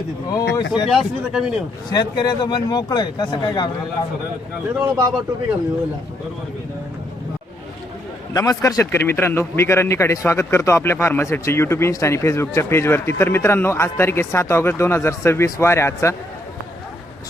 होती ती. टोपी असली तर कमी नाही होत. शेतकऱ्याचं मन मोकळं आहे, कसं काय घाबरलं? ते थोडं बाबा टोपी घालली होला. नमस्कार शेतकरी मित्रांनो, मी करण निखाडे स्वागत करतो आपल्या फार्मासेटच्या यूट्यूब, इंस्टा आणि फेसबुकच्या पेजवरती. तर मित्रांनो, आज तारीख आहे 7 ऑगस्ट 2026, वार आहे आजचा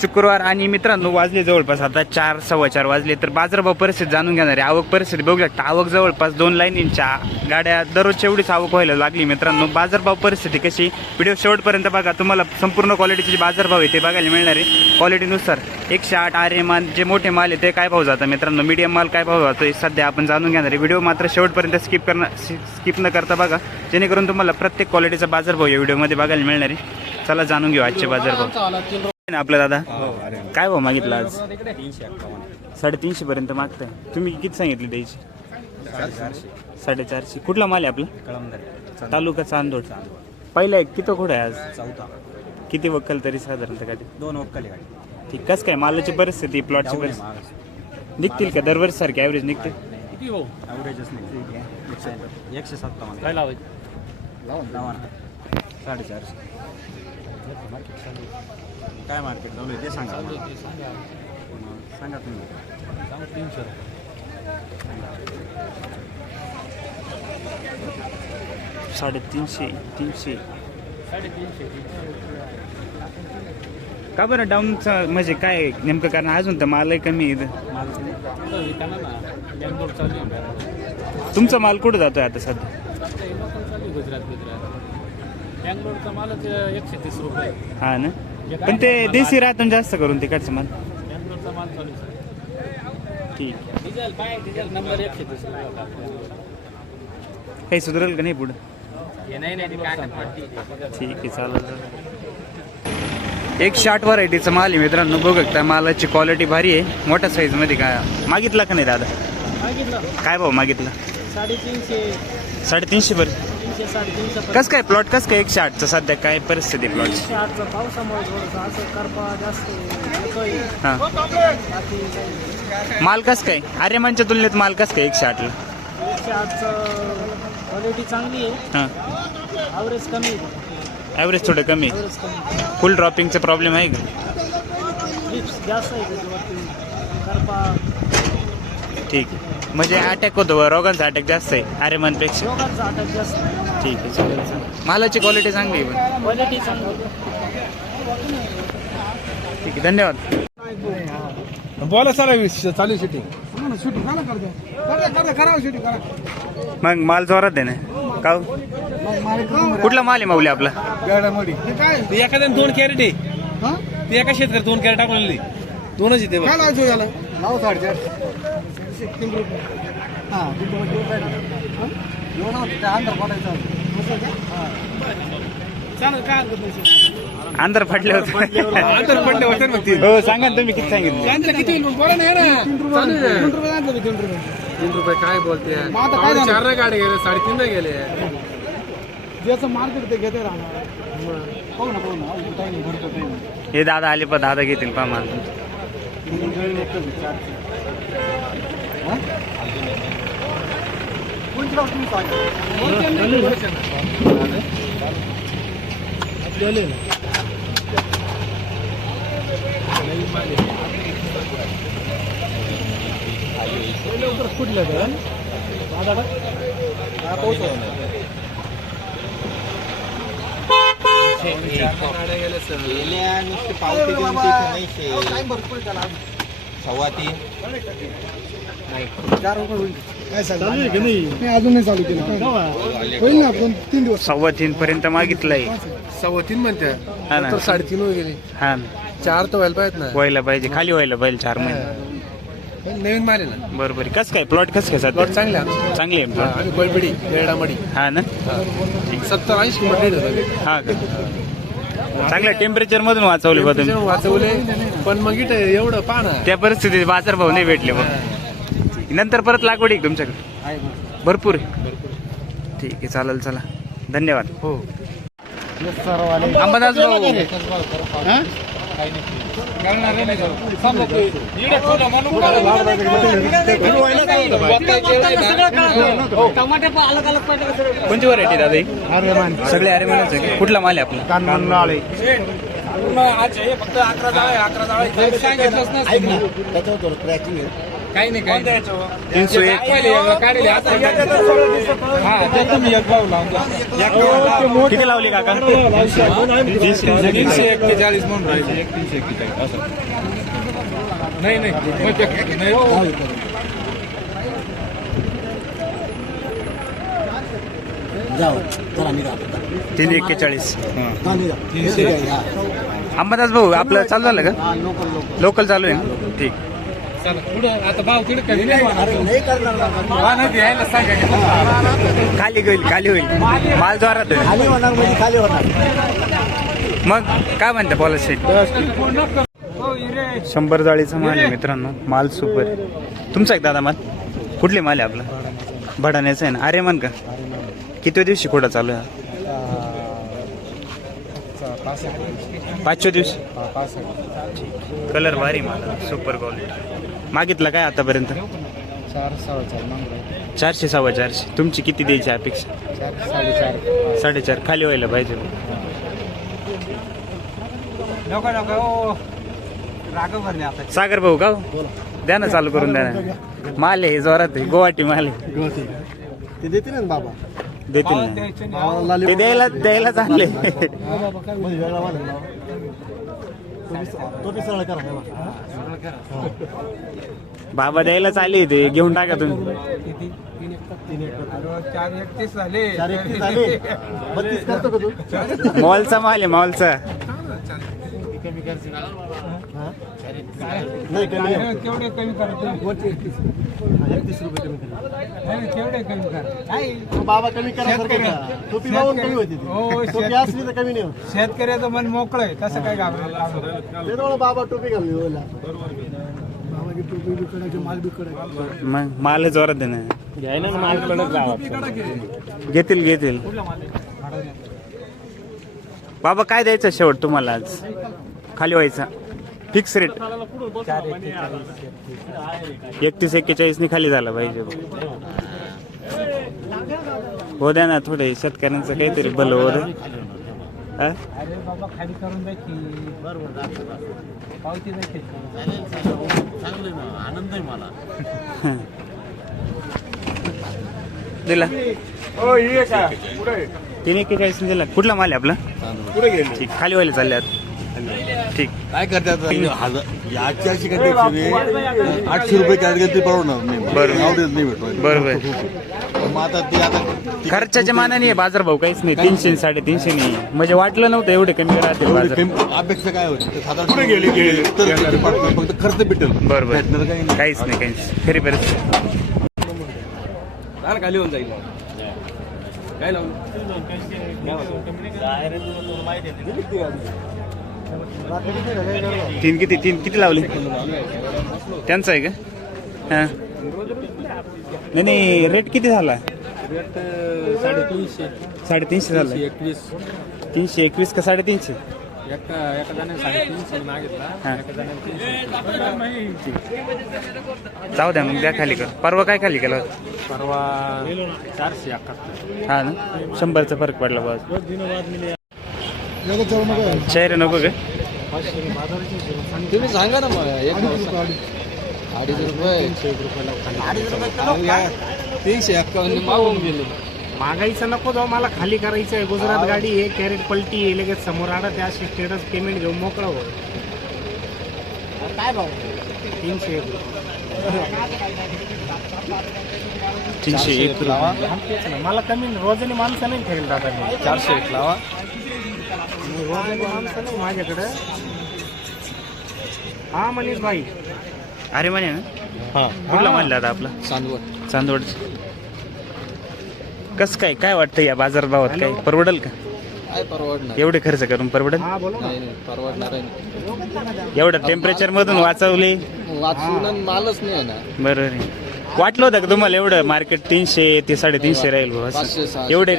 शुक्रवार. आणि मित्रांनो, वाजले जवळपास आता 4, 4:15 वाजले. तर बाजारभाव परिस्थिती जाणून घेणार आहे. आवक परिस्थिती बघू शकता. आवक जवळपास 2 लाईनींच्या गाड्या दररोजच्या एवढीच आवक व्हायला लागली. मित्रांनो, बाजारभाव परिस्थिती कशी, व्हिडिओ शेवटपर्यंत बघा. तुम्हाला संपूर्ण क्वालिटीचे बाजारभाव आहे ते बघायला मिळणार आहे. क्वालिटीनुसार 108 आर्यमान जे मोठे माल आहे ते काय भाव जातात मित्रांनो, मीडियम माल काय भाव जातो हे सध्या आपण जाणून घेणार आहे. व्हिडिओ मात्र शेवटपर्यंत स्किप न करता बघा, जेणेकरून तुम्हाला प्रत्येक क्वालिटीचा बाजारभाव या व्हिडिओमध्ये बघायला मिळणार आहे. चला जाणून घेऊ आजचे बाजारभाव. आपला दादा काय भाव मागितला आज? 350 पर्यंत मागताय. तुम्ही किती सांगितले द्यायची? 450. कुठला माल आहे आपला? तालुका चांदोड. पहिला एक किती खोड आहे आज? 4. किती वक्कल तरी साधारणतः गाडी? 2 वक्कल गाडी. ठीक. कसं काय मालाची परिस्थिती, प्लॉटची परिस्थिती निघतील का दरवर्षी सारखी ॲव्हरेज निघते? किती हो ॲव्हरेजच नाही. 157 काय लावायचं? लावा ना 450. काय मार्केट चालू आहे ते सांगा. सांगा तुम्ही. 350. 300 का बरं डाऊनचं म्हणजे काय नेमकं? कारण अजून तर मालही कमी आहे. तुमचा माल कुठं जातोय आता सध्या? बँगलोरचा माल 130 रुपये. हा ना, पण ते देशी राहतं जास्त करून तिकडचं माल. बँगलोरचा माल चालू आहे. ठीक. डिझेल काय डिझेल नंबर 130 रुपये होता. काही सुधारेल का नाही पुढं? हे नाही नाही काय पडते. ठीक आहे, चालेल. 160 व्हरायटीचं माल आहे मित्रांनो. बघू शकता मालाची क्वालिटी भारी आहे. मोठ्या साईजमध्ये काय मागितला का नाही दादा? मागितलं काय भाव मागितला? 350. 350 बरं. 300 350. कसं काय प्लॉट कसं काय 160चं सध्या काय परिस्थिती प्लॉटची? 108चं पावसामुळे थोडंसं असं करपा जास्त येतोय. हां, बाकी काही माल कसं काय आर्यमानच्या तुलनेत माल कसं काय 160ला? 108चं क्वालिटी चांगली आहे. हां, ॲव्हरेज कमी आहे. ॲव्हरेज थोडं कमी. ॲव्हरेज कमी. फुल ड्रॉपिंगचा प्रॉब्लेम आहे का? लिप्स जास्त आहे त्याच्यावरती. करपा ठीक आहे, म्हणजे अटॅक होतो, रोगांचा अटॅक जास्त आहे आर्यमानपेक्षा. रोगांचा अटॅक जास्त. ठीक आहे, चालेल चालेल. मालाची क्वालिटी चांगली आहे पण. क्वालिटी चांगली. ठीक आहे, धन्यवाद. बोला चला चालू शूटिंग. मग माल जोरात आहे ना का? कुठला माल आहे माऊली आपला? एखाद्याने 2 कॅरेट आहे. ती एका शेतकरी 2 कॅरेट टाकून आणली. 2च येते. काय लावायचं याला? लावा 450. 3 रुपये. हां, 3 रुपये. एवढं होतं त्या अंदर पडायचं. चालेल काय हरकत नाही. अंदर फाटले होते. अंतर पडले होते मग ती. हो, सांगा ना तुम्ही किती सांगितले? त्यांचं किती बोला नाही ना. 3 रुपये आणलं होतं, 3 रुपये. 3 रुपये काय बोलते? मग आता काय झालं? 4 गाडी गेले, 3.5 गेले. ज्याचं मार्केट ते घेते राहणार. पाहू ना काही नाही भरतो काही नाही. हे दादा आले पण दादा घेतील पा माल. अजून नाही चालू केलं. होईल ना 2-3 दिवस. 3.25 पर्यंत मागितलंय. 3.25 म्हणते. हा ना, 3.5 गेले. हा 4 तर व्हायला पाहिजेत ना. व्हायला पाहिजे, खाली व्हायला पाहिजे 4 महिने. नवीन माल आहे ना. बरोबर. कसं काय प्लॉट कसं काय प्लॉट सध्या? चांगले आहे. चांगली आहे plot. आम्ही कोलपिडी बेरडामडी हा ना, 70-80 किलोमीटर हा का? चांगल्या टेम्परेचर मधून वाचवले बा तुम्ही. वाचवले. पण मग इथं एवढं पाना त्या परिस्थितीत बाजारभाव नाही भेटले मग. नंतर परत लागवड आहे तुमच्याकडे भरपूर आहे. ठीक आहे, चालेल. चला, धन्यवाद. हो. अंबादास भाऊ कोणती व्हरायटी दादा ही? सगळे आर्यमानच आहे का? कुठला माल आहे आपला? काही नाही काही नाही 301. किती लावली काका? 341 म्हणून राहिले 341 असं नाही नाही 341. अंबादास भाऊ आपलं चालू झालं का? लोकल चालू आहे ना? ठीक. चला पुढं आता भाव तिकडे कमी नाही द्यायला सांगा खाली होईल माल जोरात आहे. मग काय म्हणता पॉलिसी? 100 जाळीचा माल आहे मित्रांनो. माल सुपर. तुमचा एक दादा माल कुठले माल आहे आपला? भडाण्याचा आहे ना? आर्यमान का? किती दिवशी खोडा चालू आहे? 5व्या दिवशी. कलर भारी माल, सुपर क्वालिटी. मागितला काय आतापर्यंत? 400 सव्वा 400. तुमची किती द्यायची अपेक्षा? 4.5 खाली व्हायला पाहिजे. सागर भाऊ का द्या ना चालू करून द्या ना. माल आहे जोरात आहे. गुवाहाटी माल आहे. ते देतील ना बाबा, देतील ना. ते द्यायला चांगले. तो बी सरळ करा. बाबा द्यायला चालले ते घेऊन टाका तुम्ही. 431 झाले. 32 करतो का तू? मॉलचा माल आहे मॉलचा. नाही कमी नाही. केवढे कमी करतो 31 रुपये कमी करा. केवढे कमी कर बाबा कमी करा सारखं का? टोपी लावून कमी होती ती. टोपी असली तर कमी नाही होत. शेतकऱ्याचं मन मोकळं आहे तसं काय घाबरायला ते थोडं बाबा टोपी घालली बोला. बाबाची टोपी बिकडायची, माल बिकडायची. मग माल जोरात आहे ना. घेतील. बाबा काय द्यायचं शेवट तुम्हाला आज? खाली व्हायचा फिक्स रेट 31-41 ने खाली झाला पाहिजे. हो द्या ना थोडे शेतकऱ्यांचं काहीतरी भलं हो रे. अरे बाबा खाली करून द्या की पावती द्या. आनंद आहे मला. दिला 341 दिला. कुठला माल आहे आपला? ठीक. खाली व्हायला चालले ठीक. काय करतात याची अशी कंडिशन आहे 800 रुपये कॅरेट ते परवडणार नाही. आवडेल नाही भेटणार. बरोबर. मग आता ते आता खर्चाच्या मानाने बाजार भाव काहीच नाही. 300 350 नाही. म्हणजे वाटलं नव्हतं एवढे कमी राहतील बाजार. अपेक्षा काय होती ते साधारण पुढे गेली तर फक्त खर्च भेटेल. बरोबर. भेटणार काही नाही. काहीच नाही खरी परिस्थिती. खाली होऊन जाईल काय लावून तीन किती लावले? त्यांचा आहे का? हा. नाही रेट किती झाला? 350 झाला. 321 का 350? जाऊ द्या मग द्या खाली कर. परवा काय खाली केला? परवा 471. हा ना 100चा फरक पडला बस. शहर नको का? तुम्ही सांगा ना मग 351 मागून गेले. मागायचं नको जाऊ, मला खाली करायचं आहे. गुजरात गाडी आहे, कॅरेट पलटी आहे, लगेच समोर आला त्या स्टेटस पेमेंट घेऊन मोकळा हो. काय भाऊ? 301 301 लावा. मला कमी रोजाने माणसं नाही ठेवेल दादा मी. 401 लावा. रोजाने माणसं नाही माझ्याकडे. हा मनीष भाई. अरे म्हणे ना. कुठला माल दादा आपला? चांदवड. कस काय वाटतं या बाजार भावात? काय परवडेल का? काय परवडणार? एवढे खर्च करून परवडेल? हा बोलो ना. नाही परवडणार आहे. एवढं टेम्परेचर मधून वाचवले. वाचून मालच नाही ना. बरोबर आहे. वाटलं होतं का तुम्हाला एवढं मार्केट 300 ते 350 राहील बुवा असं? 500-600 एवढे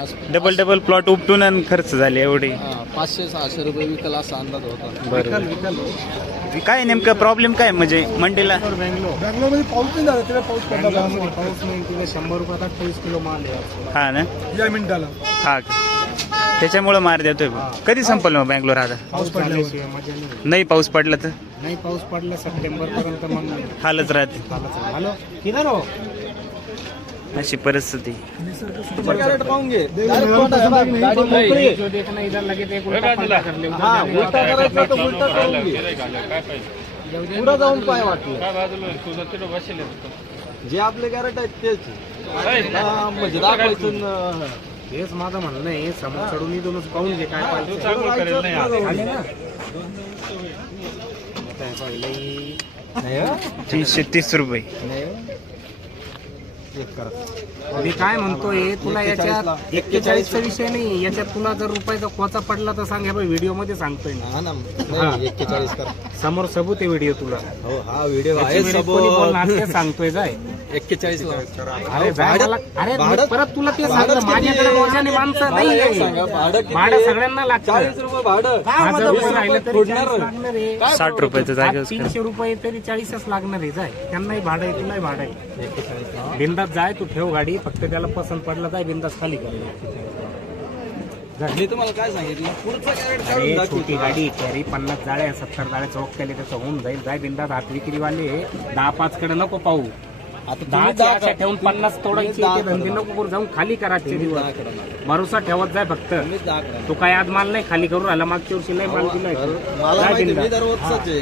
डबल प्लॉट उपटून आणि खर्च झाले एवढे. 500-600 रुपये विकल असा अंदाज होता. बरोबर. काय नेमकं प्रॉब्लेम काय म्हणजे मंडीला? बँगलोरमध्ये पाऊस नाही झाला, तिला पाऊस पडला बँगलोरमध्ये पाऊस नाही, तिथे 100 रुपयात 28 किलो माल आहे. हा ना. या मिनिटाला हा का? त्याच्यामुळं मार देतोय बुवा. कधी संपल मग बँगलोर आता? पाऊस पडल्याशिवाय मजा नाही. नाही पाऊस पडला तर नाही पाऊस पडला सप्टेंबर पर्यंत मग हालच राहते. हॅलो किधर हो अशी परिस्थिती. कॅरेट पाहून घे. जो देखना इधर लगे थे एक उल्टा पलटा कर ले उलटा करायचा तर उलटा करून घे. पुढं जाऊन पाय वाटलं. जे आपले कॅरेट आहेत तेच म्हणजे दाखवायचं. हेच माझं म्हणणं आहे, समोर चढून इथूनच पाहून घे काय पाहिजे. आले ना 330 रुपये. मी काय म्हणतोय तुला याच्यात 41चा विषय नाही, याच्यात तुला जर रुपयाचा खोचा पडला तर सांग. व्हिडिओ मध्ये सांगतोय मी. हा ना, नाही 41 करा. समोर सबूत आहे व्हिडिओ तुला. हो हा व्हिडिओ आहे. याची video कोणी बोलणार ते सांगतोय जाय. 41 ला अरे जाय मला. अरे मी परत तुला ते सांगलं, माझ्याकडे मोजाने माणसं नाही. भाडं सगळ्यांना लागतं. 40 रुपये भाडं. माझं वीस राहिलं तरी 40 लागणार आहे. 60 रुपयाचं जागेवर 300 रुपये तरी 40च लागणार आहे. जाय त्यांनाही भाडं आहे, तुलाही भाडं आहे. बिंदास जाय, तू ठेव गाडी, फक्त त्याला पसंत पडला जाय बिंदास खाली कर. मी तुम्हाला काय सांगितलं, पुढचं कॅरेट अरे काढून दाखव. छोटी गाडी कॅरी 50 जाळ्या 70 जाळ्या चौक केले त्याचं होऊन जाईल. जाय बिंदास. हात विक्रीवाले 10-5 कडे नको पाहू. आता 10 ठेवून 50 तोडायची ते धंदे नको करू. जाऊन खाली करायचे दिवस. भरोसा ठेवत जाय फक्त. तू काय आज माल नाही खाली करून राहिला, मागच्या वर्षी नाही माल दिलाय. मला जाय माहिती, बिनधास्त. मी दररोजच आहे.